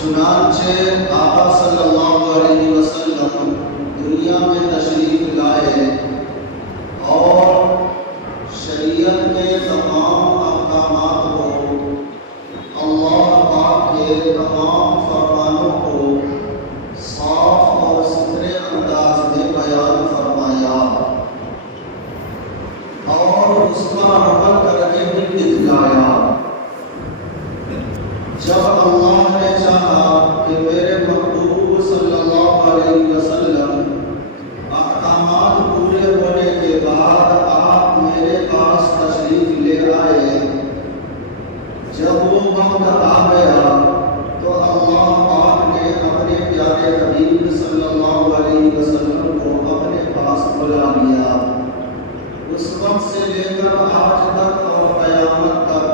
چنانچہ آقا صلی اللہ علیہ وسلم دنیا میں تشریف لائے اور شریعت کے تمام احکامات کو، اللہ پاک کے تمام فرمانوں کو صاف اور ستھرے انداز میں بیان فرمایا اور اس پر عمل کر کے بھی دکھلایا۔ جب اللہ نے چاہا کہ میرے محبوب صلی اللہ علیہ وسلم احکامات پورے ہونے کے بعد آپ میرے پاس تشریف لے آئے، جب وہ وقت آ گیا تو اللہ پاک نے اپنے پیارے حبیب صلی اللہ علیہ وسلم کو اپنے پاس بلا لیا۔ اس وقت سے لے کر آج تک اور قیامت تک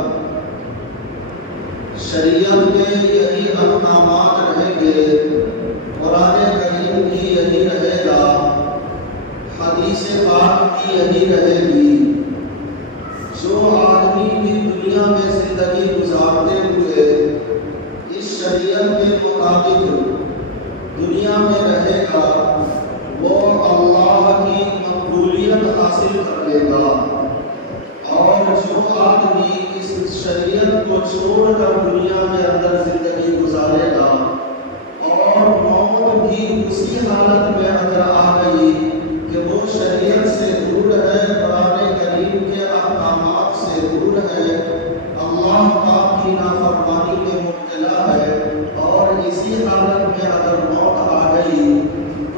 شریعت کے یہی احکامات رہیں گے، قرآن کریم کی یہی رہے گا، حدیث پاک کی یہی رہے گی۔ جو آدمی بھی دنیا میں زندگی گزارتے ہوئے اس شریعت کے مطابق دنیا میں رہے گا، وہ اللہ کی مقبولیت حاصل کر لے گا، اور جو آدمی اس شریعت کو چھوڑ کر دنیا میں اندر زندگی گزارے گا اور موت بھی اسی حالت میں اندر آ گئی کہ وہ شریعت سے دور ہے، قرآن کریم کے احکامات سے دور ہے، اللہ پاک کی نافرمانی میں مبتلا ہے، اور اسی حالت میں اگر موت آ گئی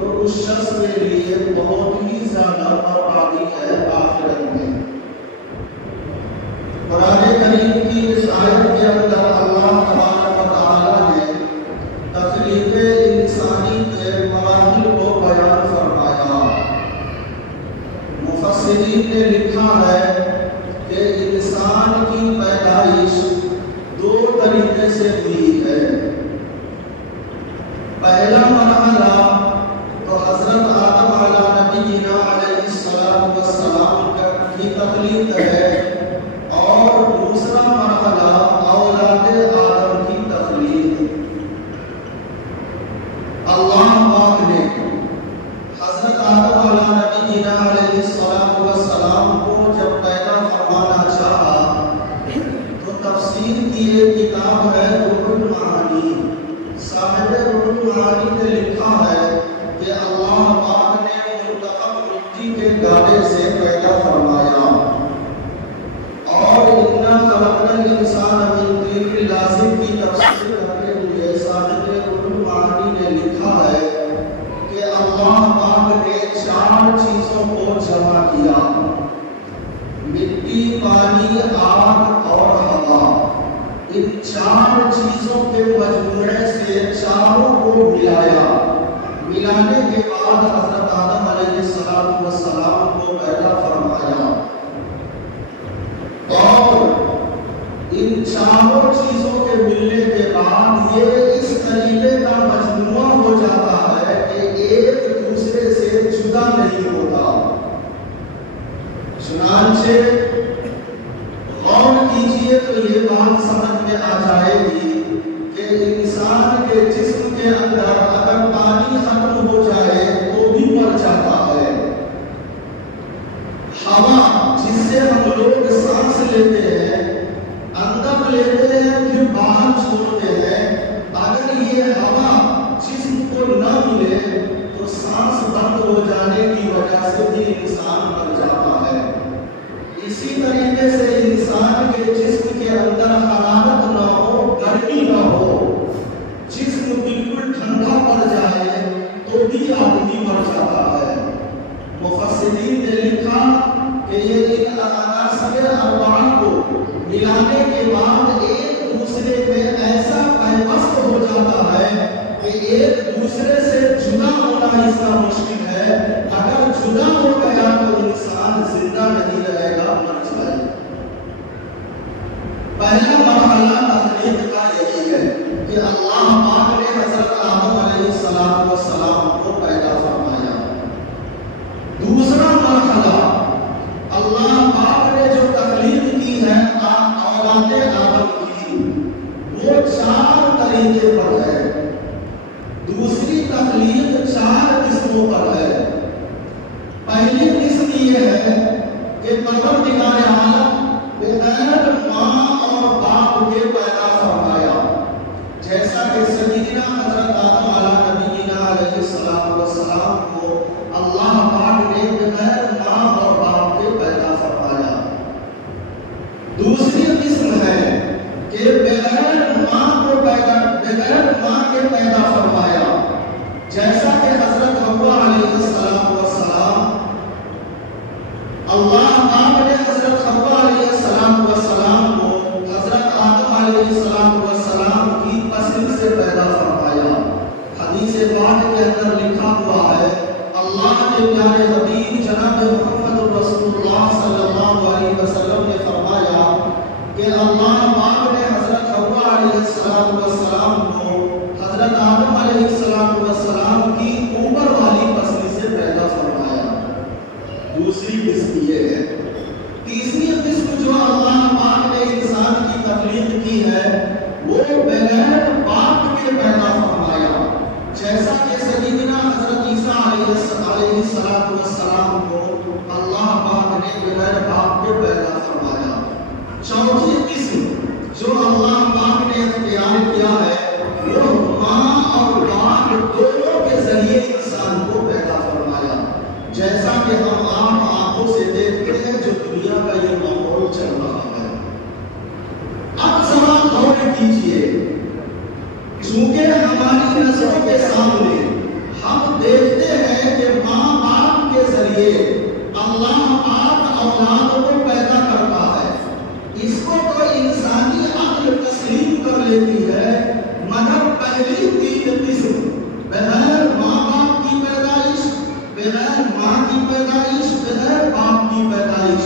تو اس شخص کے لیے بہت ہی زیادہ بربادی ہے آخرت میں۔ قرآن کریم کی اس آیت کے اندر اللہ تبارک و تعالی نے تخلیق انسانی کے مراحل کو بیان فرمایا۔ مفسرین نے لکھا ہے کہ انسان کی پیدائش دو طریقے سے ہوئی ہے۔ پہلا مرحلہ تو حضرت آدم علیہ نبینا علیہ السلام کی تخلیق ہے، اور دوسرا مرحلہ اولاد آدم کی تخلیق۔ اللہ پاک نے حضرت آدم علیہ نبینا علیہ السلام کو جب پیدا فرمانا چاہا تو تفسیر کی ایک کتاب ہے روح المعانی، صاحب روح المعانی نے لکھا ہے کہ اللہ پاک نے منتخب مٹی کے گالے سے پیدا فرمایا، اور اتنا خلقنا الانسان من طین لازم کی تفسیر کرتے ہوئے صاحب روح المعانی نے لکھا ہے کہ اللہ پاک نے چار چیزوں کو جمع کیا: مٹی، پانی، آگ اور ہوا۔ ان چار چیزوں کے مجموعے سے چاروں کو ملانے کے بعد حضرت آدم علیہ السلام کو پیدا فرمایا، اور ان چاروں چیزوں کے ملنے کے بعد یہ اس طریقے کا مجموعہ ہو جاتا ہے کہ ایک دوسرے سے جدا نہیں ہوتا۔ چنانچہ غور کیجئے تو یہ بات سمجھ میں آ جائے گی کہ انسان کے جسم کے اندر اگر پانی ختم ہو جائے تو بھی مر جاتا ہے۔ ہوا جس سے ہم لوگ سانس لیتے ہیں، اندر لیتے ہیں پھر باہر چھوڑتے ہیں، اگر یہ ہوا جسم کو نہ ملے تو سانس بند ہو جانے کی وجہ سے بھی انسان مر جاتا ہے۔ اسی طریقے سے انسان کے جسم کے اندر حرارت نہ ہو، گرمی نہ ہو، جسم بالکل ٹھنڈا پڑ جائے تو بھی آدمی مر جاتا ہے۔ مفسرین نے لکھا کہ یہ ان عناصر اربعہ کو ملانے کے بعد ایک دوسرے میں ایسا پیوست ہو جاتا ہے کہ ایک دوسرے سے جدا ہونا اس کا مشکل ہے۔ اگر جدا ہو گیا تو انسان زندہ نہیں رہے گا، مر جائے گا۔ پہلا مرحلہ تخلیق کا یہی ہے کہ اللہ پاک نے حضرت آدم علیہ السلام کو پیدا فرمایا۔ دوسرا مرحلہ اللہ پاک نے جو تخلیق کی ہے اولاد آدم کی، وہ 4 طریقے پر ہے۔ دوسری تخلیق 4 قسموں پر ہے۔ پہلی قسم یہ ہے کہ پروردگار عالم بغیر ماں اور باپ کے پیدا فرمایا، جیسا کہ سیدنا حضرت آدم علیہ السلام کو اللہ پاک نے بغیر ماں اور باپ کے پیدا فرمایا۔ دوسری قسم ہے کہ بغیر ماں کے پیدا فرمایا، جیسا کہ حضرت حوا علیہ السلام اللہ پاک نے حضرت حوا علیہ السلام کو حضرت آدم علیہ السلام کی پسند سے پیدا فرمایا۔ حدیث پاک کے اندر لکھا ہوا ہے، اللہ کے پیارے حبیب جناب محمد رسول اللہ صلی اللہ علیہ وسلم نے فرمایا کہ اللہ پاک نے حضرت حوا علیہ السلام کو حضرت آدم علیہ السلام کی اوپر والی پسند سے پیدا فرمایا۔ دوسری قسم یہ ہے۔ تیسری قسم جو اللہ پاک نے انسان کی تخلیق کی ہے وہ بغیر باپ کے پیدا فرمایا، جیسا کہ سیدنا حضرت عیسیٰ علیہ السلام کو اللہ پاک نے بغیر باپ کے پیدا فرمایا۔ چوتھی قسم جو اللہ پاک نے اختیار کیا ہے وہ ماں اور باپ دونوں کے ذریعے انسان کو پیدا فرمایا، جیسا کہ ہم عام آنکھوں سے دیکھتے ہیں جو دنیا کا یہ ماحول چل رہا ہے۔ اب سوال غور کیجئے، چونکہ ہماری نظروں کے سامنے ہم دیکھتے ہیں کہ ماں باپ کے ذریعے اللہ پاک اولاد کو پیدا کرتا ہے، اس کو تو انسانی عقل تسلیم کر لیتی ہے، مگر پہلی 3 قسم بغیر ماں باپ کی پیدائش، بغیر ماں کی پیدائش، بغیر باپ کی پیدائش،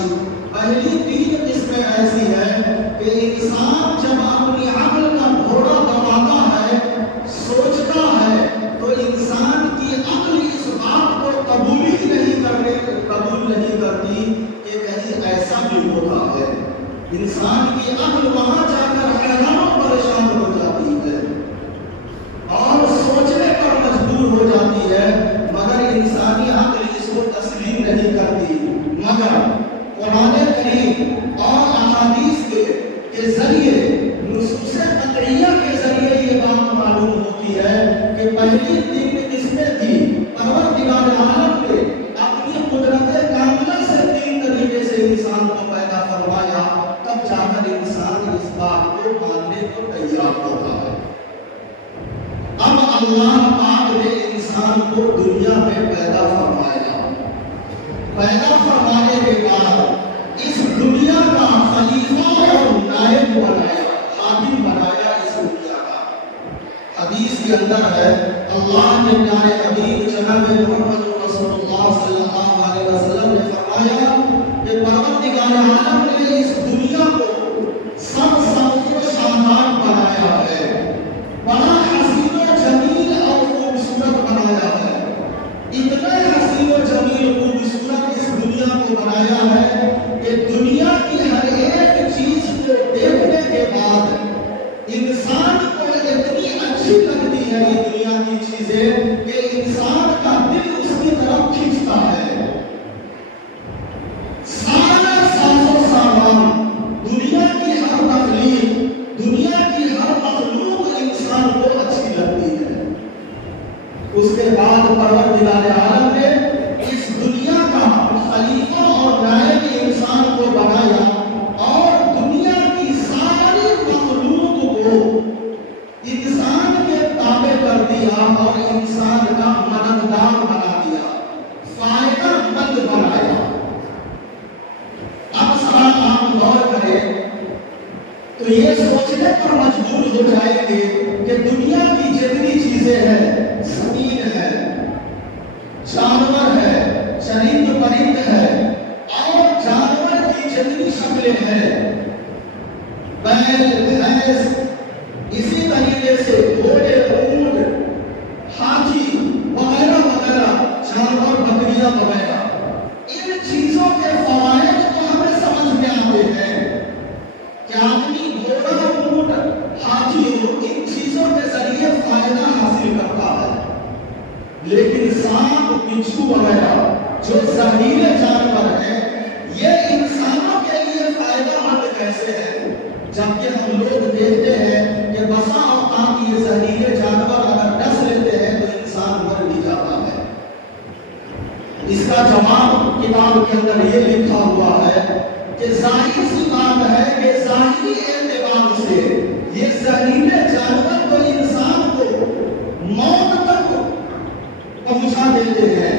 پہلی 3 قسمیں ایسی ہیں کہ انسان جب اپنی عقل کا گھوڑا دباتا ہے، سوچتا ہے، تو انسان کی عقل اس بات کو قبول نہیں کرتی کہ کہیں ایسا بھی ہوتا ہے۔ انسان کی عقل وہاں جا کر حیران و پریشان ہو جاتی ہے اور سوچنے پر مجبور ہو جاتی ہے، مگر انسانی عقل اس کو تسلیم نہیں کرتی۔ مگر قرآن کریم اور احادیث کے ذریعے، نصوص قطعیہ کے ذریعے یہ بات معلوم ہوتی ہے کہ پہلی 3 قسمیں تھی، پروردگار عالم نے اپنی قدرت کاملہ سے 3 طریقے سے انسان کو پیدا فرمایا، تب جا کر انسان اس بات کو ماننے کو تیار ہوتا ہے۔ اب اللہ پاک نے انسان کو دنیا میں پیدا فرمایا، پیدا فرمانے کے بعد اس دنیا کا خلیفہ اور نائب بنایا، خادم بنایا اس دنیا کا۔ حدیث کے اندر ہے، اللہ نے پیارے حبیب جناب محمد رسول اللہ صلی اللہ علیہ وسلم نے فرمایا کہ پروردگار عالم نے اس دنیا کو سب و شاندار بنایا ہے، بڑا حسین و جمیل اور خوبصورت بنایا ہے۔ اتنا حسین و جمیل خوبصورت اس دنیا کو بنایا ہے تو یہ سوچنے پر مجبور ہو جائیں گے کہ دنیا کی جتنی چیزیں ہیں، زمین ہے، جانور ہے، چرند پرند ہے، اور جانور کی جتنی شکلیں ہیں، بیل، بھینس، اسی طریقے سے گھوڑے، اونٹ، ہاتھی وغیرہ وغیرہ، جانور، بکریاں وغیرہ، ان چیزوں کے فوائد تو ہمیں سمجھ میں آتے ہیں کہ آدمی گھوڑا، اونٹ، ہاتھی ہو، ان چیزوں کے ذریعے فائدہ حاصل کرتا ہے، لیکن سانپ، بچھو وغیرہ جو زہریلے جانور ہیں، یہ انسانوں کے لیے فائدہ مند کیسے ہے؟ جبکہ ہم لوگ دیکھتے ہیں کہ بسا اوقات یہ زہریلے جانور اگر ڈس لیتے ہیں تو انسان مر بھی جاتا ہے۔ اس کا جواب کتاب کے اندر یہ لکھا ہوا ہے کہ ظاہر سی بات ہے کہ ظاہری اعتبار سے یہ زہریلے جانور تو انسان کو موت تک پہنچا دیتے ہیں،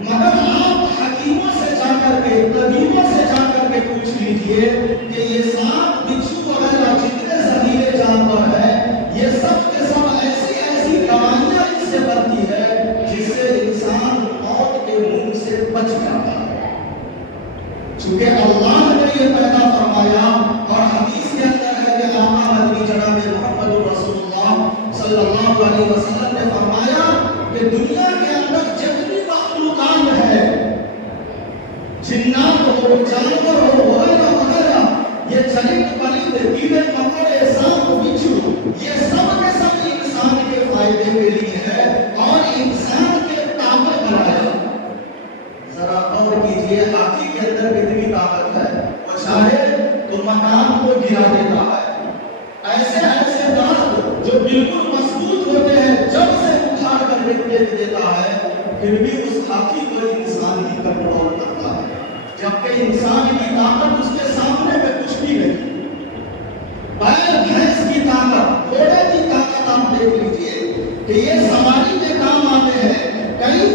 مگر آپ حکیموں سے جا کر کے، طبیبوں سے جا کر کے پوچھ لیجئے کہ یہ سانپ، بچھو وغیرہ جتنے زہریلے جانور ہیں، یہ سب کے سب ایسی ایسی دوائیاں اس سے بنتی ہے جس سے انسان موت کے منہ سے بچ جاتا ہے۔ چونکہ اللہ نے یہ پیدا فرمایا، اور حدیث کے اندر ہے کہ آقا مدنی جناب محمد رسول اللہ صلی اللہ علیہ وسلم نے فرمایا کہ دنیا کے اندر جتنی مخلوقات ہے، جنات ہو، جانور ہو، وغیرہ وغیرہ، یہ چرند پرند، کیڑے مکوڑے، سانپ، بچھو، یہ سب کے سب انسان کے فائدے کے لیے ہے اور انسان کے طاقت بنایا۔ ذرا غور کیجئے، ہاتھی کے اندر کتنی طاقت ہے، وہ چاہے تو مکان کو گرا دیتا ہے، ایسے ایسے درخت جو بالکل مضبوط ہوتے ہیں جب سے اٹھا کر دیکھ دیتا ہے، پھر بھی اس ہاتھی کو انسان ہی کنٹرول کرتا ہے، جبکہ انسان کی طاقت اس کے سامنے میں کچھ بھی نہیں۔ بیل، بھینس کی طاقت، گھوڑے کی طاقت آپ دیکھ لیجئے کہ یہ سواری کے کام آتے ہیں، کئی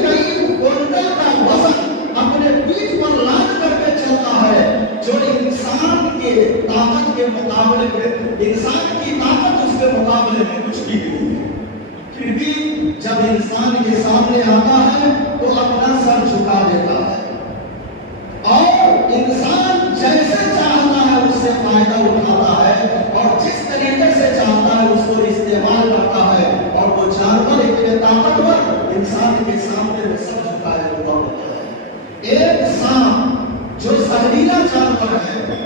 کوئنٹل کا وزن اپنے پیٹھ پر لاد کر کے چلتا ہے، جو انسان کے طاقت کے مقابلے میں، انسان کی طاقت اس کے مقابلے میں کچھ بھی نہیں ہے۔ پھر بھی جب انسان کے سامنے آتا ہے تو اپنا سر جھکا دیتا ہے، اور انسان جیسے چاہتا ہے اس سے فائدہ اٹھاتا ہے، اور جس طریقے سے چاہتا ہے اس کو استعمال کرتا ہے، اور وہ جانور اتنے طاقتور انسان کے سامنے میں سر جھکائے ہوا ہوتا ہے۔ ایک سانپ جو زہریلا جانور ہے،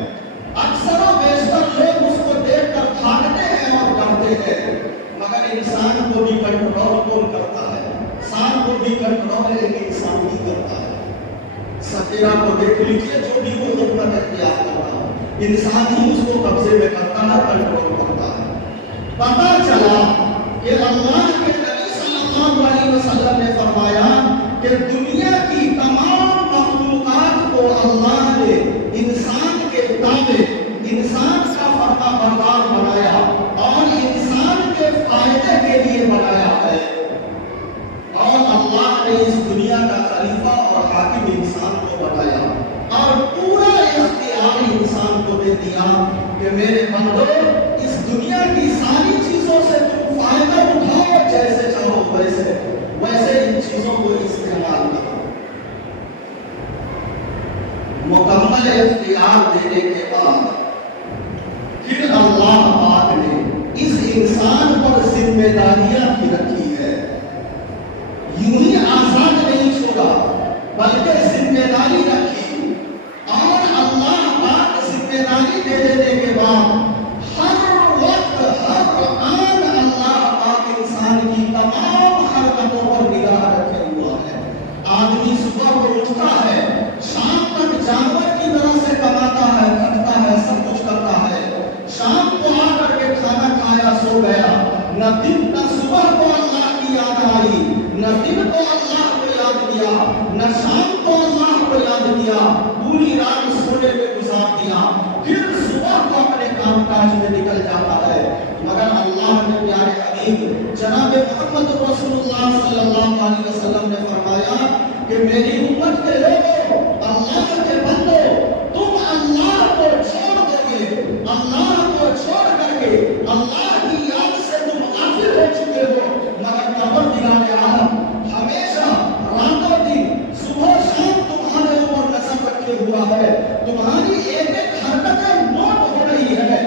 اکثر و بیشتر لوگ اس کو دیکھ کر بھاگتے ہیں اور ڈرتے ہیں، مگر انسان کو بھی کنٹرول کون کرتا ہے؟ سانپ کو بھی کنٹرول ایک انسان ہی کرتا ہے۔ ستیرا کو دیکھ لیجئے، جو بھی وہ حکمت اختیار کرتا ہے، انسان ہی اس کو قبضے میں کرتا ہے، کنٹرول کرتا ہے۔ پتہ چلا کہ اللہ کے نبی صلی اللہ علیہ وسلم نے فرمایا کہ دنیا کی تمام مخلوقات کو اللہ نے انسان کے تابع، انسان کا فرما بردار بنایا اور انسان کے فائدے کے لیے بنایا ہے، اور اللہ نے اس دنیا کا خلیفہ اور حاکم انسان کو بنایا، اور پورا اختیار انسان کو دے دیا کہ میرے بندو، اس دنیا کی ساری چیزوں سے تم فائدہ اٹھاؤ، جیسے چاہو ویسے ان چیزوں کو استعمال کرو۔ مکمل اختیار دینے کے بعد پھر اللہ پاک نے اس انسان پر ذمہ داریاں بھی رکھی ہے، یوں ہی آزاد نہیں چھوڑا بلکہ ذمہ داری رکھی، اور اللہ پاک ذمہ داری دے دینے کے بعد ہر وقت، ہر آن اللہ پاک انسان کی تمام حرکتوں پر نگاہ رکھے ہوا ہے۔ آدمی صبح کو اٹھتا ہے، شام تک جانور کی طرح سے کماتا ہے، کھاتا ہے، سب کچھ کرتا ہے، شام کو آ کر کے کھانا کھایا، سو گیا، نہ صبح کو اللہ کی یاد آئی، نہ دن کو اللہ کو یاد کیا، نہ شام کو اللہ کو یاد کیا، پوری رات سونے میں گزار دیا، پھر صبح کو اپنے کام کاج میں نکل جاتا ہے۔ مگر اللہ نے پیارے حبیب جناب محمد رسول اللہ صلی اللہ علیہ وسلم نے فرمایا کہ میری امت کے لوگوں، اللہ کے بندو، تم اللہ کو چھوڑ دو گے، اللہ کو چھوڑ کے اللہ کی یاد سے تم غافل ہو چکے ہو، مگر پروردگار عالم ہمیشہ رات و دن صبح و شام تمہارے اوپر نظر رکھے ہوا ہے، تمہاری ایک ایک حرکتیں نوٹ ہو رہی ہے۔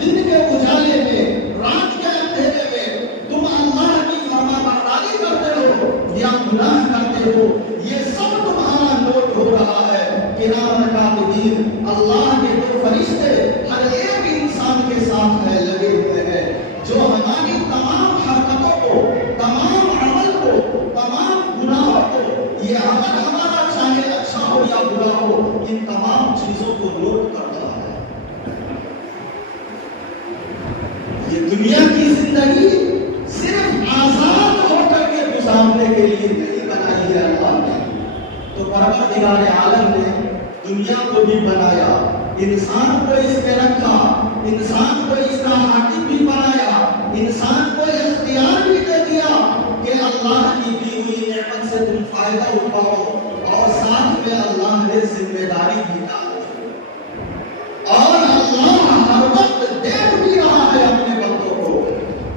دن کے اجالے میں، رات کے اندھیرے میں تم اللہ کی فرمانبرداری کرتے ہو یا گناہ کرتے ہو، یہ سب تمہارا نوٹ ہو رہا ہے۔ کرام کاتبین، اللہ کے دو فرشتے ہر ایک انسان کے ساتھ لگے ہوئے ہیں، جو ہماری تمام حرکتوں کو، تمام عمل کو، تمام گناہوں کو، یہ عمل ہمارا چاہے اچھا ہو یا برا ہو، ان تمام چیزوں کو نوٹ کر رہا ہے۔ یہ دنیا کی زندگی صرف آزاد ہو کر کے گزارنے کے لیے نہیں بنائی ہے اللہ نے، تو پروردگار عالم نے دنیا کو بھی بنایا، انسان کو اس میں رکھا، انسان کو اس کا حاکم بھی بنایا، انسان کو اختیار بھی دے دیا کہ اللہ کی دی ہوئی نعمت سے تم فائدہ اٹھاؤ، اور ساتھ میں اللہ نے ذمہ داری بھی ڈال دی، اور اللہ ہر وقت دیکھ بھی رہا ہے اپنے بندوں کو۔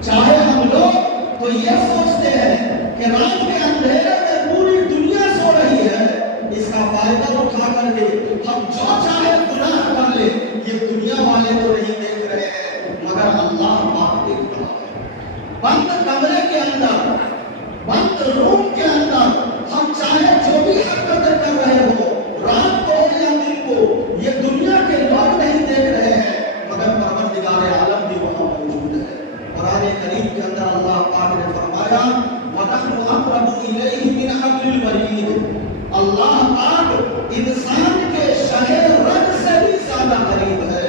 چاہے ہم لوگ تو یہ سوچتے ہیں کہ رات کے اندھیرے میں پوری دنیا سو رہی ہے، اس کا فائدہ اٹھا کر کے ہم جو چاہے گناہ کر لیں، یہ دنیا والے تو نہیں دیکھ رہے ہیں، مگر اللہ پاک دیکھ رہا ہے۔ بند کمرے کے اندر، بند روم کے اندر ہم چاہے جو بھی حرکتیں کر رہے ہو، رات کو یا دن کو، یہ دنیا کے لوگ نہیں دیکھ رہے ہیں، مگر پروردگار عالم بھی وہاں موجود ہے۔ قرآن کریم کے اندر اللہ پاک نے فرمایا وَنَحْنُ أَقْرَبُ إِلَيْهِ مِنْ حَبْلِ الْوَرِيدِ، اللہ پاک انسان کے شہ رگ سے بھی زیادہ قریب ہے،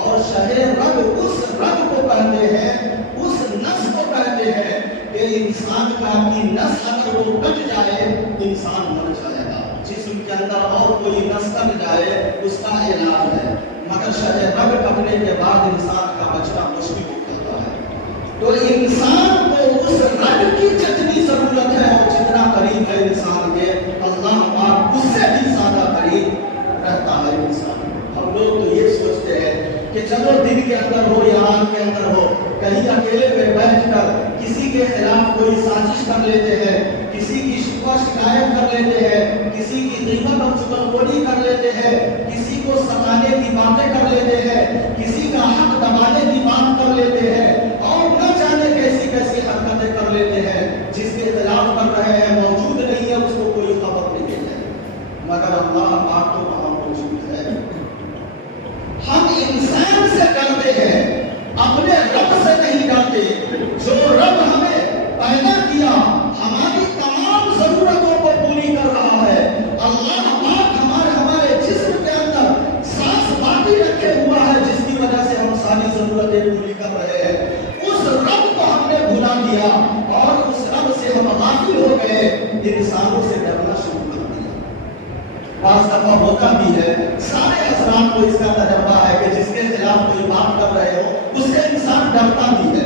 اور شہ رگ اس رگ کو کہتے ہیں، اس نس کو کہتے ہیں کہ انسان کا کی نس اگر وہ کٹ جائے انسان مر جائے گا۔ جسم کے اندر اور کوئی نس کٹ جائے اس کا علاج ہے، مگر شہ رگ کٹنے کے بعد انسان کا بچنا مشکل ہو جاتا ہے۔ تو انسان کو اس رگ کی جتنی ضرورت ہے اور جتنا قریب ہے انسان کے، اللہ پاک اس سے بھی زیادہ قریب رہتا ہے انسان۔ ہم لوگ تو یہ سوچتے ہیں کہ چلو دن کے اندر ہو یا رات کے اندر ہو، کہیں اکیلے میں بیٹھ کر کسی کے خلاف کوئی سازش کر لیتے ہیں، کسی کی شکوہ شکایت کر لیتے ہیں، کسی کی غیبت اور چغلخوری کر لیتے ہیں، کسی کو ستانے کی باتیں کر لیتے ہیں، کسی کا حق دبانے کی بات کر لیتے ہیں، اور نہ جانے کیسی کیسی حرکتیں کر لیتے ہیں۔ جس کے خلاف کر رہے ہیں موجود نہیں ہے، اس کو کوئی خبر نہیں ہے، مگر اللہ پاک تو وہاں موجود ہے۔ ہم انسان سے ڈرتے ہیں، اپنے رب سے نہیں ڈرتے، جو رب ہمیں پیدا کیا، ہماری تمام ضرورتوں کو پوری کر رہا ہے۔ اللہ پاک ہمارے جسم کے اندر سانس باقی رکھے ہوا ہے، جس کی وجہ سے ہم ساری ضرورتیں پوری کر رہے ہیں۔ اس رب کو ہم نے بھلا دیا اور اس رب سے ہم غافل ہو گئے، انسانوں سے ڈرنا شروع کر دیا۔ بعض دفعہ ہوتا بھی ہے، سارے حضرات کو اس کا تجربہ ہے کہ جس کے خلاف کوئی بات کر رہے ہو اس سے انسان ڈرتا بھی ہے،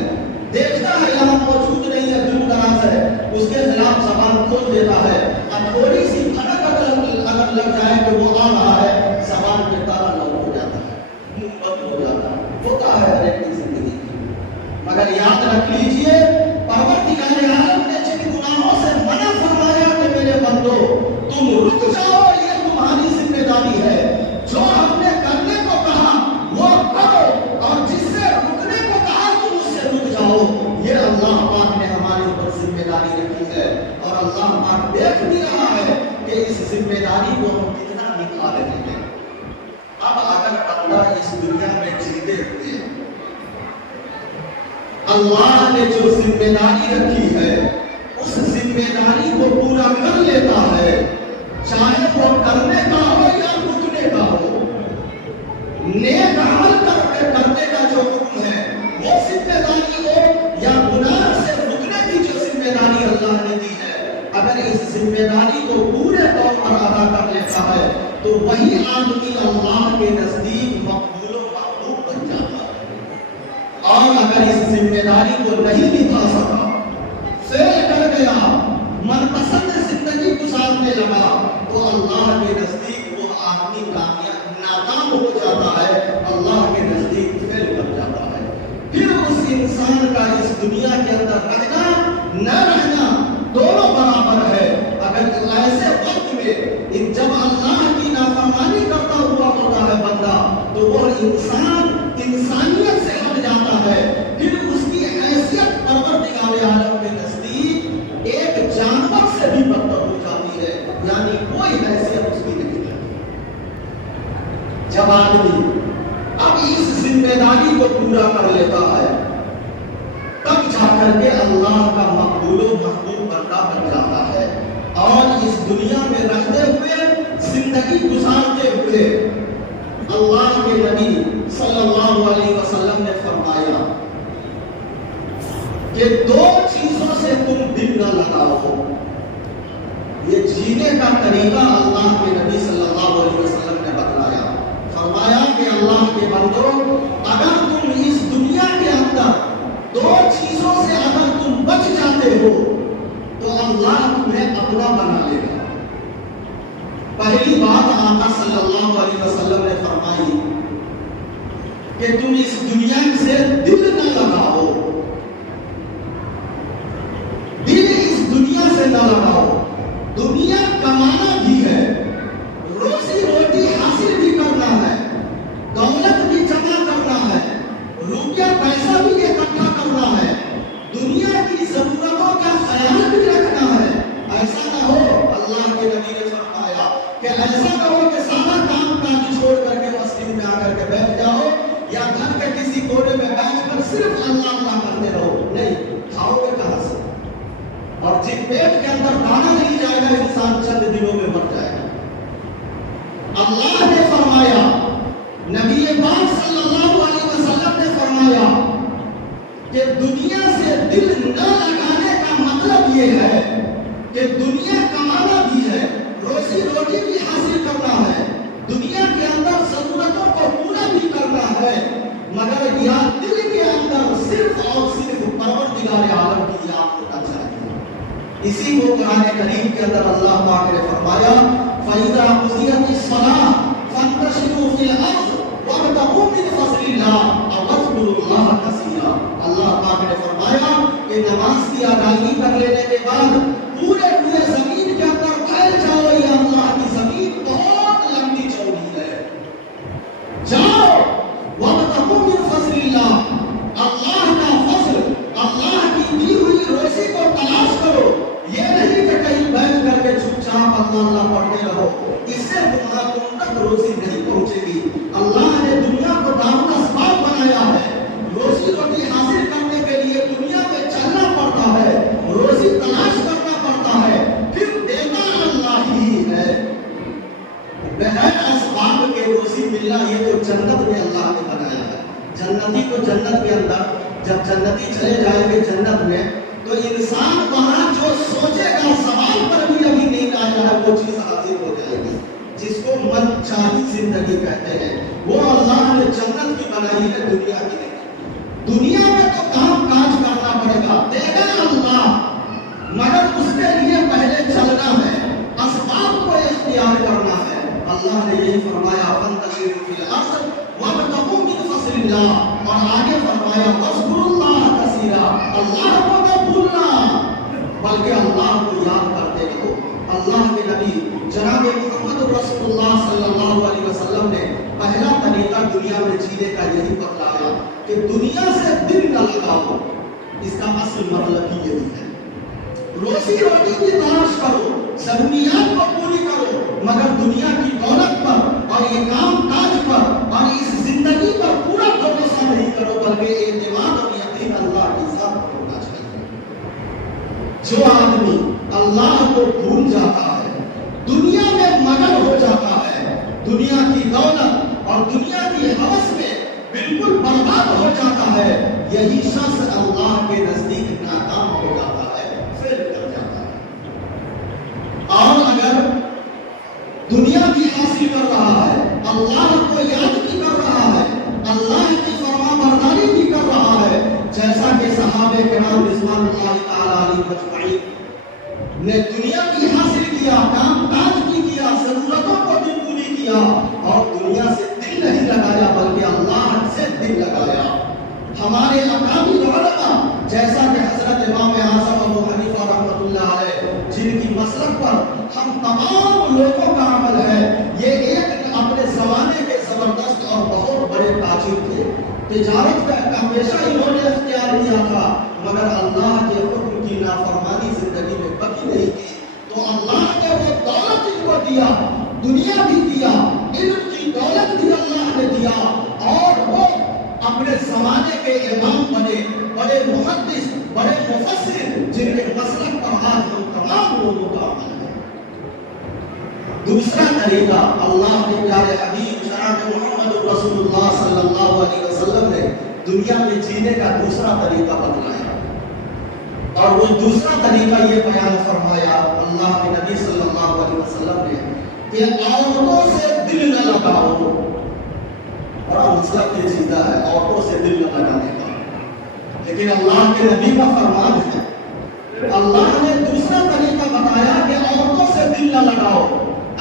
دیکھتا ہے یہاں موجود نہیں ہے، دور دراز ہے، اس کے خلاف زبان کھول دیتا ہے، اب تھوڑی سی پھٹک اگر لگ جائے کہ وہ آ رہا ہے، زبان پہ تالا لگ ہو جاتا ہے، منہ بند ہو جاتا ہے، ہوتا ہے ہر ایک کی زندگی کی۔ مگر یاد رکھ لیجئے پروردگار عالم نے جن گناہوں سے منع فرمایا کہ میرے بندو تم رک جاؤ، یہ تمہاری ذمہ داری ہے، جو ہم نے کرنے کو کہا وہ کرو، اور جس سے رکنے کو کہا تم اس سے رک جاؤ، یہ اللہ پاک نے ہمارے اوپر ذمہ داری رکھی ہے، اور اللہ پاک دیکھ بھی رہا ہے کہ اس ذمہ داری کو ہم کتنا نبھا رہے ہیں۔ اب اگر بندہ اس دنیا میں جیتے ہوئے اللہ نے جو ذمہ داری رکھی ہے اس ذمہ داری کو پورا کر لیتا ہے، چاہے وہ کرنے کا ہو یا رکنے کا ہو، نیک عمل کرنے کا جو حکم ہے وہ ذمہ داری ہو یا گناہ سے رکنے کی جو ذمہ داری اللہ نے دی ہے، اگر اس ذمہ داری کو پورے طور پر ادا کر لیتا ہے تو وہی آدمی اللہ کے نزدیک مقبول و محبوب بن جاتا ہے۔ اور اگر اس ذمہ داری کو نہیں نبھا سکا، فیل کر گیا، من پسند زندگی گزارنے لگا، تو اللہ کے نزدیک وہ آدمی ناکام ہو جاتا ہے، اللہ کے نزدیک فیل بن جاتا ہے۔ پھر بیماری کو پورا کر لیتا ہے، تب جا کر کے اللہ کا مقبول و محبوب بندہ بن جاتا ہے۔ اور اس دنیا میں رہتے ہوئے، زندگی گزارتے ہوئے، اللہ کے نبی صلی اللہ علیہ وسلم نے فرمایا کہ دو چیزوں سے تم دل نہ لگاؤ۔ یہ جینے کا طریقہ اللہ کے نبی صلی اللہ علیہ وسلم نے بتلایا۔ فرمایا کہ اللہ کے بندو، اگر تم اس دنیا کے اندر دو چیزوں سے اگر تم بچ جاتے ہو تو اللہ تمہیں اپنا بنا لے گا۔ پہلی بات آقا صلی اللہ علیہ وسلم نے فرمائی کہ تم اس دنیا سے دل نہ لگاؤ، دل اس دنیا سے نہ لگاؤ۔ دنیا کمانا بھی ہے، روزی روٹی حاصل بھی کرنا ہے، دولت بھی جمع کرنا ہے، روپیہ پیسہ بھی اکٹھا کرنا ہے، دنیا کی ضرورتوں کا خیال بھی رکھنا ہے۔ ایسا نہ ہو، اللہ کے نبی نے فرمایا کہ ایسا نہ ہو کہ سارا کام کاج چھوڑ کر کے مسجد میں آ کر کے بیٹھ جاؤ یا گھر کے کسی کونے میں بیٹھ کر صرف اللہ اللہ کرتے رہو۔ نہیں، کھاؤ گے کہاں سے؟ اور جن پیٹ کے اندر دانا نہیں جائے گا، انسان چند دنوں میں مر جائے گا۔ اللہ نے فرمایا، نبی پاک صلی اللہ علیہ وسلم نے فرمایا کہ دنیا سے دل نہ لگانے کا مطلب یہ ہے کہ دنیا کمانا بھی ہے، روزی روٹی بھی حاصل کرنا ہے، دنیا کے اندر ضرورتوں کو پورا بھی کرنا ہے، مگر یہ دل کے اندر صرف اور صرف پروردگار عالم کی یاد ہونا چاہیے۔ اسی کو قرآن کریم کے اندر اللہ پاک نے فرمایا فَإِذَا قُضِيَتِ الصَّلَاةُ فَانتَشِرُوا فِي الْأَرْضِ وَابْتَغُوا مِنْ فَضْلِ اللَّهِ وَاذْكُرُوا اللَّهَ كَثِيرًا۔ اللہ پاک نے فرمایا کہ نماز کی ادائیگی کر لینے کے بعد پورے پورے زمین کے اندر پھیل جاؤ، یہ اللہ کی زمین بہت لمبی چوڑی ہے، جاؤ وَابْتَغُوا مِنْ فَضْلِ اللَّهِ، اللہ کا فضل، اللہ کی دی ہوئی روزی کو تلاش کرو۔ یہ نہیں کہ کہیں بیٹھ کر کے چپ چاپ اللہ اللہ پڑھتے رہو، اس سے تم تک روزی نہیں پہنچے گی۔ اللہ نے دنیا کو دارالاسباب بنایا ہے، روزی روٹی حاصل کرنے کے لیے دنیا میں چلنا پڑتا ہے، روزی تلاش کرنا پڑتا ہے، پھر دیتا اللہ ہی ہے۔ بغیر اسباب کے روزی ملنا یہ تو جنت میں اللہ نے بنایا ہے۔ جنتی کو جنت کے اندر جب جنتی چلے جائیں گے جنت میں تو انسان وہاں جو سوچے گا سوال پر بھی ابھی نہیں آیا ہے وہ چیز حاصل ہو جائے گی، جس کو من چاہی زندگی کہتے ہیں، وہ اللہ نے جنت کی بنائی ہے، دنیا کی نہیں۔ دنیا میں تو کام کاج کرنا پڑے گا، دے گا اللہ، مگر اس کے لیے پہلے چلنا ہے، اسباب کو اختیار کرنا ہے۔ اللہ نے یہی فرمایا فَانتَشِرُوا فِي الْأَرْضِ وَابْتَغُوا مِنْ فَضْلِ اللَّهِ، اور آگے فرمایا وَاذْكُرُوا اللَّهَ كَثِيرًا، اللہ کو نہ بھولنا بلکہ اللہ کو یاد کرتے رہو۔ اللہ کے نبی جناب محمد رسول اللہ صلی اللہ علیہ وسلم نے پہلا طریقہ دنیا میں جینے کا یہی بتلایا کہ دنیا سے دل نہ لگاؤ۔ اس کا اصل مطلب ہی یہی ہے، روزی روٹی کی تلاش کرو، ضروریات کو پوری کرو، مگر دنیا کی دولت پر اور یہ کام کاج پر اور اس زندگی پر پورا بھروسہ نہیں کرو، بلکہ اعتماد اور یقین اللہ کی ذات پر ہونا چاہیے۔ جو آدمی اللہ کو بھول جاتا ہے، دنیا میں مگن ہو جاتا ہے، دنیا کی دولت اور دنیا کی ہوس میں بالکل برباد ہو جاتا ہے، یہی شخص اللہ کے نزدیک ناکام ہو جاتا ہے، فیل کر جاتا ہے۔ اور اگر دنیا بھی حاصل کر رہا ہے، اللہ کو یاد بھی کر رہا ہے، اللہ کی فرما برداری بھی کر رہا ہے، جیسا کہ صحابہ کرام رضوان اللہ تعالی علیہم اجمعین نے دنیا بھی حاصل کیا، کام کاج بھی کیا، ضرورتوں کو بھی پوری کیا، اور دنیا سے دل نہیں لگایا بلکہ اللہ سے دل لگایا۔ ہمارے اکابر علماء جیسا کہ حضرت امام اعظم ابو حنیفہ رحمۃ اللہ علیہ، جن کی مسلک پر ہم تمام لوگوں کا عمل ہے، یہ ایک اپنے زمانے کے زبردست اور بہت بڑے تاجر تھے، تجارت کا پیشہ انہوں نے اختیار کیا تھا، مگر اللہ کے حکم کی نافرمانی زندگی میں بقی نہیں کی، تو اللہ نے وہ دولت ان کو دیا، دنیا بھی دیا، علم کی دولت بھی اللہ نے دیا، اور وہ اپنے زمانے کے امام بنے، بڑے محدث، بڑے مفسر، جن کے مسلک پر آج ہم تمام لوگوں کا عمل ہے۔ دوسرا طریقہ اللہ کے پیارے حبیب جناب محمد رسول اللہ صلی اللہ علیہ وسلم نے دنیا میں جینے کا دوسرا طریقہ بتلایا، اور وہ دوسرا طریقہ یہ بیان فرمایا اللہ کے نبی صلی اللہ علیہ وسلم نے کہ عورتوں سے دل نہ لگاؤ۔ بڑا مسئلہ پیچیدہ ہے عورتوں سے دل نہ لگانے کا، لیکن اللہ کے نبی کا فرمان ہے۔ اللہ نے دوسرا طریقہ بتایا کہ عورتوں سے دل نہ لگاؤ۔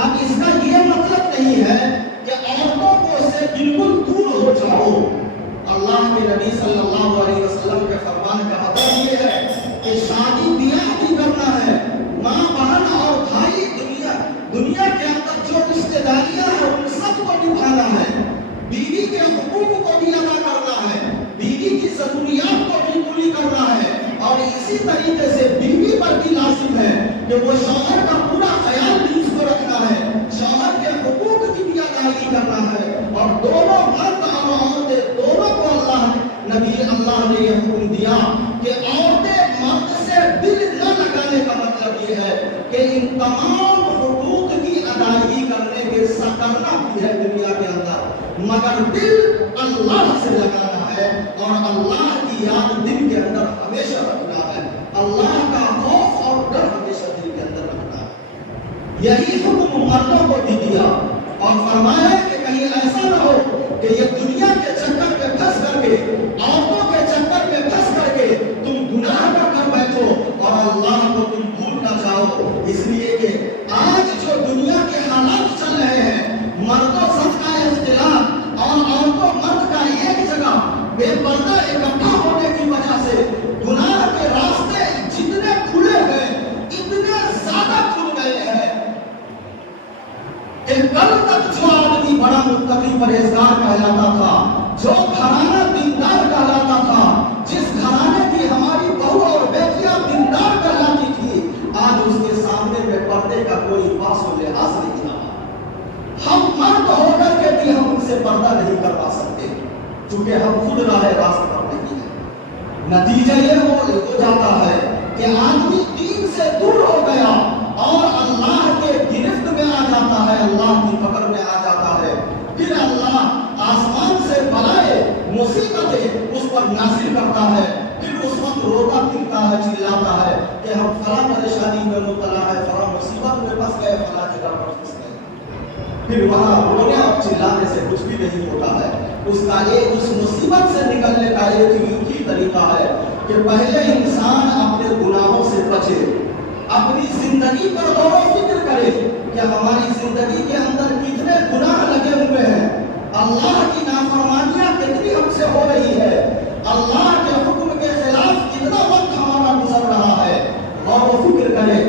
اب اس کا یہ مطلب نہیں ہے کہ عورتوں کو سے بالکل دور ہو جاؤ۔ اللہ کے نبی صلی اللہ علیہ وسلم کے فرمان کا مطلب یہ ہے کہ شادی بیاہ بھی کرنا ہے، ماں بہن اور بھائی دنیا کے اندر جو رشتہ داریاں ہیں ان سب کو نبھانا ہے، بیوی کے حقوق کو بھی ادا کرنا ہے، بیوی کی ضروریات کو بھی پوری کرنا ہے، اور اسی طریقے سے بیوی پر بھی لازم ہے کہ وہ شوہر کا پورا خیال بھی اس کو رکھنا ہے، شوہر کے حقوق کی بھی ادائیگی کرنا ہے، اور دونوں مرد اور عورتیں دونوں کو اللہ نے یہ حکم دیا کہ عورتیں مرد سے دل نہ لگانے کا مطلب یہ ہے کہ ان تمام حقوق کی ادائیگی کرنے کے کرنا بھی ہے دنیا کے اندر، مگر دل اللہ سے لگانا ہے اور اللہ کی یاد دل کے اندر ہمیشہ رکھنا ہے، اللہ کا خوف اور ڈر ہمیشہ دل کے اندر رکھنا ہے۔ یہی حکم مردوں کو بھی دیا اور فرمایا کہ کہیں ایسا نہ ہو کہ یہ دنیا کے چکر میں پھنس کر کے، عورتوں کے چکر میں پھنس کر کے تم گناہ کر بیٹھو اور اللہ کو تم بھول نہ جاؤ۔ اس لیے کہ آج جو دنیا کے حالات چل رہے ہیں، مرد و زوج کا اختلاط اور عورت و مرد کا ایک جگہ بے پردہ اکٹھا ہونے کی وجہ سے گناہ کے راستے جتنے کھلے ہیں اتنے زیادہ کھل گئے ہیں کہ کل تک جو آدمی بڑا متقی پرہیزگار کہلاتا تھا، جو گھرانہ دیندار کہلاتا تھا، جس گھرانے کی ہماری بہو اور بیٹیاں دیندار کہلاتی تھی، آج اس کے سامنے میں پردے کا کوئی پاس و لحاظ نہیں رہا۔ ہم مرد ہو کر کے بھی ہم ان سے پردہ نہیں کروا سکتے چونکہ ہم خود راہ راست پر نہیں ہیں۔ نتیجہ یہ ہو جاتا ہے کہ آدمی دین سے دور ہو گیا اور اللہ کے گرفت میں آ جاتا ہے، اللہ کی پکڑ میں آ جاتا ہے، پھر اللہ آسمان سے بلائے مصیبتیں اس پر نازل کرتا ہے، پھر اس وقت روتا پھرتا ہے، چلاتا ہے کہ ہم فلاں پریشانی میں مبتلا ہے، فلاں مصیبت میں پھنس گئے، فلاں جگہ پر پھنس گئے۔ پھر وہاں رونے اور چلانے سے کچھ بھی نہیں ہوتا ہے۔ اس مصیبت سے نکلنے کا ایک ہی طریقہ ہے کہ پہلے انسان اپنے گناہوں سے بچے، اپنی زندگی پر غور و فکر کرے کہ ہماری زندگی کے اندر کتنے گناہ لگے ہوئے ہیں، اللہ کی نافرمانیاں کتنی ہم سے ہو رہی ہے، اللہ کے حکم کے خلاف کتنا وقت ہمارا گزر رہا ہے، غور و فکر کرے،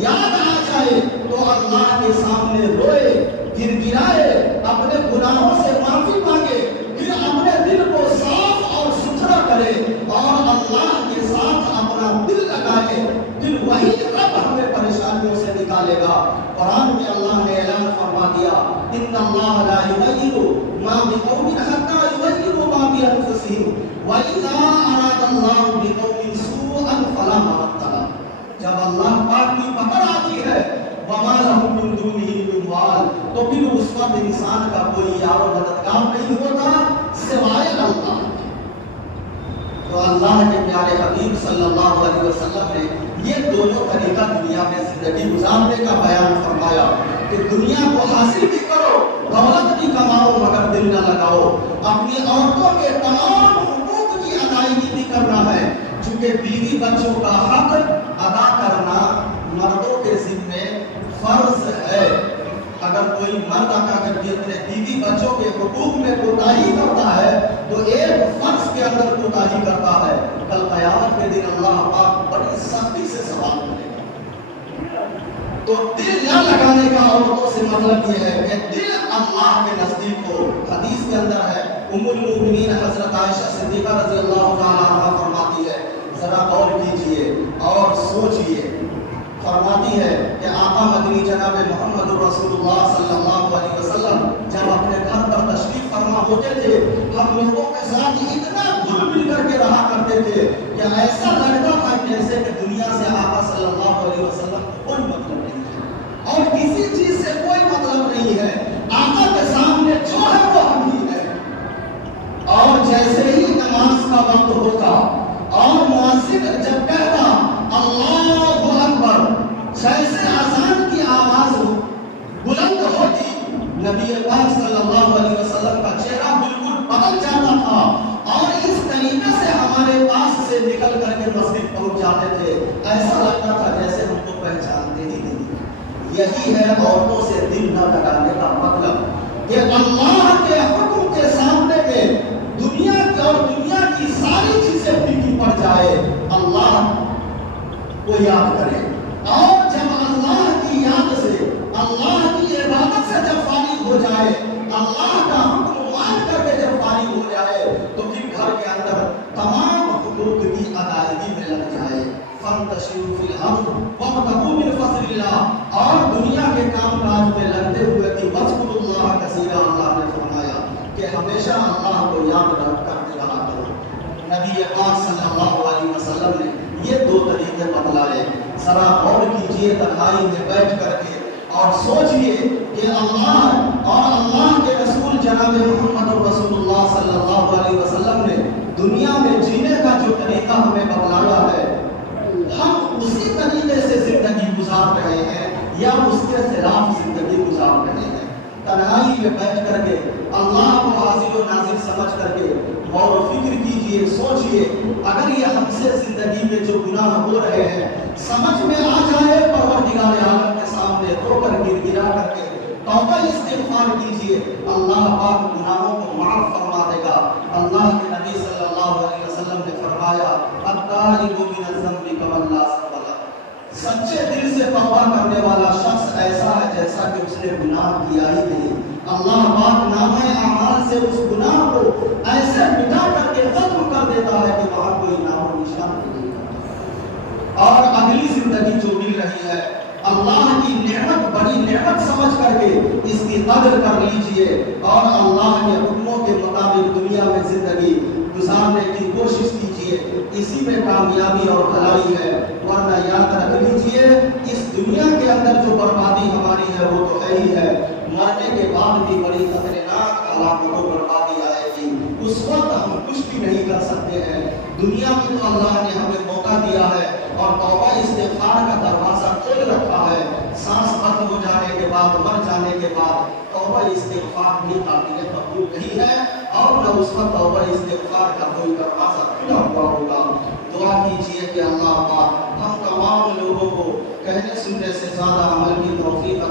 یاد آ جائے تو اللہ کے سامنے روئے، گر گرائے، اپنے گناہوں سے معافی مانگے، پھر اپنے دل کو صاف اور ستھرا کرے اور اللہ کے ساتھ اپنا دل لگائے، پھر وہی رب ہمیں پریشانیوں سے نکالے گا۔ قرآن میں اللہ نے اعلان فرما دیا ان اللہ لا یغیر ما بقوم حتی یغیروا ما بانفسہم واذا اراد اللہ بقوم سوءا فلا مرد لہ۔ جب اللہ پاک کی پکڑ آتی ہے وما لهم من دونه من وال، تو پھر اس وقت انسان کا کوئی یار و مددگار نہیں ہوتا سوائے اللہ۔ تو اللہ کے پیارے حبیب صلی اللہ علیہ وسلم نے یہ دونوں طریقہ دنیا میں زندگی گزارنے کا بیان فرمایا کہ دنیا کو حاصل بھی کرو، دولت بھی کماؤ، مگر دل نہ لگاؤ، اپنی عورتوں کے تمام حقوق کی ادائیگی بھی کرنا ہے، چونکہ بیوی بچوں کا حق ادا کرنا مردوں کے ذمے فرض ہے۔ اگر کوئی مرد آ کر کے اپنے بیوی بچوں کے حقوق میں کوتاہی کرتا ہے تو ایک فرض کے اندر کوتاہی کرتا ہے، کل قیامت کے دن اللہ پاک بڑی سختی سے سوال کرے گا۔ تو دل نہ لگانے کا عورتوں سے مطلب یہ ہے کہ دل اللہ کے نزدیک ہو۔ حدیث کے اندر ہے، ام المؤمنین حضرت عائشہ صدیقہ رضی اللہ تعالی عنہا فرماتی ہے، ذرا غور کیجئے اور سوچئے، فرماتی ہے کہ آقا مدنی جناب محمد رسول اللہ صلی اللہ علیہ وسلم جب اپنے گھر پر تشریف فرما ہوتے تھے ہم لوگوں کے ساتھ اتنا گھل مل کر کے رہا کرتے تھے کہ ایسا لگتا تھا جیسے کہ دنیا سے آقا صلی اللہ علیہ وسلم کو کوئی مطلب نہیں ہے اور کسی چیز سے کوئی مطلب نہیں ہے. آقا کے سامنے جو ہے وہ ہم ہی ہے. اور جیسے ہی نماز کا وقت ہوتا اور مؤذن جب کہتا اللہ اکبر، جیسے اذان کی آواز بلند ہوتی نبی پاک صلی اللہ علیہ وسلم کا چہرہ بالکل بدل جاتا تھا اور اس طریقے سے ہمارے پاس سے نکل کر کے مسجد پہنچ جاتے تھے. ایسا لگتا تھا جیسے ہم کو پہچانتے ہی نہیں. یہی ہے عورتوں سے دل نہ لگانے کا مطلب کہ اللہ کے حکم کے سامنے میں دنیا کی اور دنیا کی ساری چیزیں پھیکی پڑ جائے، اللہ کو یاد کرے. اور جب اللہ کی یاد سے، اللہ کی عبادت سے جب فارغ ہو جائے، اللہ کا حکم مان کر کے جب فارغ ہو جائے تو پھر گھر کے اندر تمام حقوق کی ادائیگی میں لگ جائے. فانتشروا فی الارض وابتغوا من فضل اللہ. اور دنیا کے کام کاج میں لگتے ہوئے کہ واذکروا اللہ کثیرا، اللہ نے فرمایا کہ ہمیشہ اللہ کو یاد کرتے رہا کرو. نبی پاک صلی اللہ علیہ وسلم نے یہ دو طریقے بتلائے. ذرا غور کیجئے تنہائی میں بیٹھ کر کے اور سوچئے کہ اللہ اور اللہ کے رسول جناب محمد رسول اللہ صلی اللہ علیہ وسلم نے دنیا میں جینے کا جو طریقہ ہمیں بتلایا ہے، ہم اسی طریقے سے زندگی گزار رہے ہیں یا اس کے خلاف زندگی گزار رہے ہیں. تنہائی میں بیٹھ کر کے اللہ کو حاضر و ناظر سمجھ کر کے غور و فکر کیجئے، سوچئے اگر یہ ہم سے زندگی میں جو گناہ ہو رہے ہیں سمجھ میں آ جائے، پروردگار عالم کے سامنے رو کر گر گرا کر کے توبہ استغفار کیجئے، اللہ پاک گناہوں کو معاف فرما دے گا. اللہ کے نبی صلی اللہ علیہ وسلم نے فرمایا التائب من الذنب کمن لا ذنب له. سچے دل سے توبہ کرنے والا شخص ایسا ہے جیسا کہ اس نے گناہ کیا ہی نہیں. اللہ پاک نامہ اعمال سے اس گناہ کو ایسے مٹا کر کے ختم کر دیتا ہے کہ وہاں کوئی نام و نشان نہیں رہتا. اور اگلی زندگی جو مل رہی ہے اللہ کی نعمت، بڑی نعمت سمجھ کر کے اس کی قدر کر لیجئے اور اللہ کے حکموں کے مطابق دنیا میں زندگی گزارنے کی کوشش کیجئے. اسی میں کامیابی اور بھلائی ہے. ورنہ یاد رکھ لیجئے اس دنیا کے اندر جو بربادی ہماری ہے وہ تو ہے ہی ہے، مرنے کے بعد بھی بڑی خطرناک علامتوں بربادی آئے گی. اس وقت ہم کچھ بھی نہیں کر سکتے ہیں. دنیا میں تو اللہ نے ہمیں موقع دیا ہے اور توبہ استغفار کا دروازہ کھول رکھا ہے. سانس بند ہو جانے کے بعد، مر جانے کے بعد توبہ استغفار بھی قابل قبول نہیں ہے اور نہ اس وقت توبہ استغفار کا کوئی دروازہ کھلا ہوا ہوگا. دعا کیجئے کہ اللہ پاک ہم تمام لوگوں کو کہنے سننے سے زیادہ عمل کی توفیق